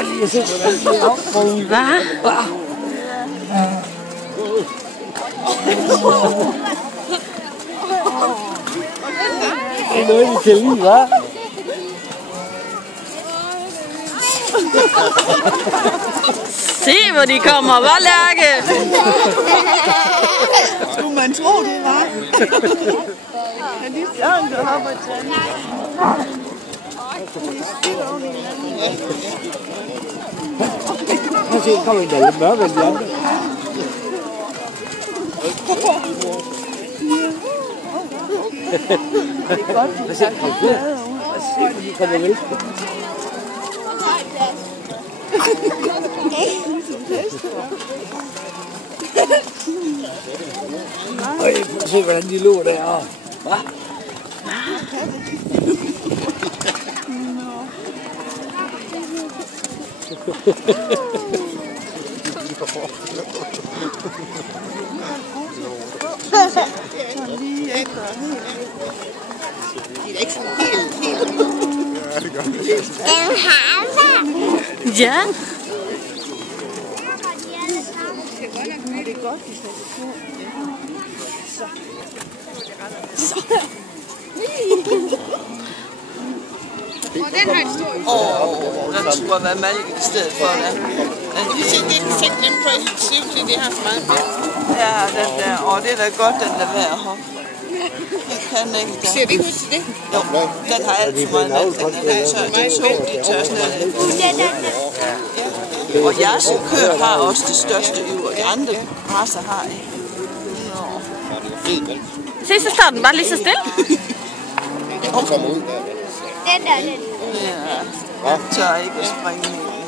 godt lide at se, hvordan de er opfroet. Hvad? Det er noget, vi kan lide, hva'? Se, hvor de kommer, hva' Lærke? Skulle man tro, det var? Men de stjerne, der hopper til anden. Prøv at se, kommer en, der er lidt mørkere end de andre. Det er godt, de Se, kom her. Se, de kommer vel. Øj, prøv at se, hvordan de lå derovre. Hva? lige efter. Det er ikke sådan helt. Ja, det gør det. Den har Ja. Det er godt, de skal få. Den skulle være malket i stedet for det. Det er den fik dem på intensiv til, det har så meget med. Ja, den der. Og det er da godt, den der værd at hoppe. Jeg kan ikke. Ser det ikke ud til det? Jo, den har alt for meget mælk. Den er tør. De tør sådan lidt. Og jeres køer har også det største yv, og de andre racer har ikke. Se, så står den bare lige så stille. Den kommer ud der. den. Ja, den tør ikke at springe ned.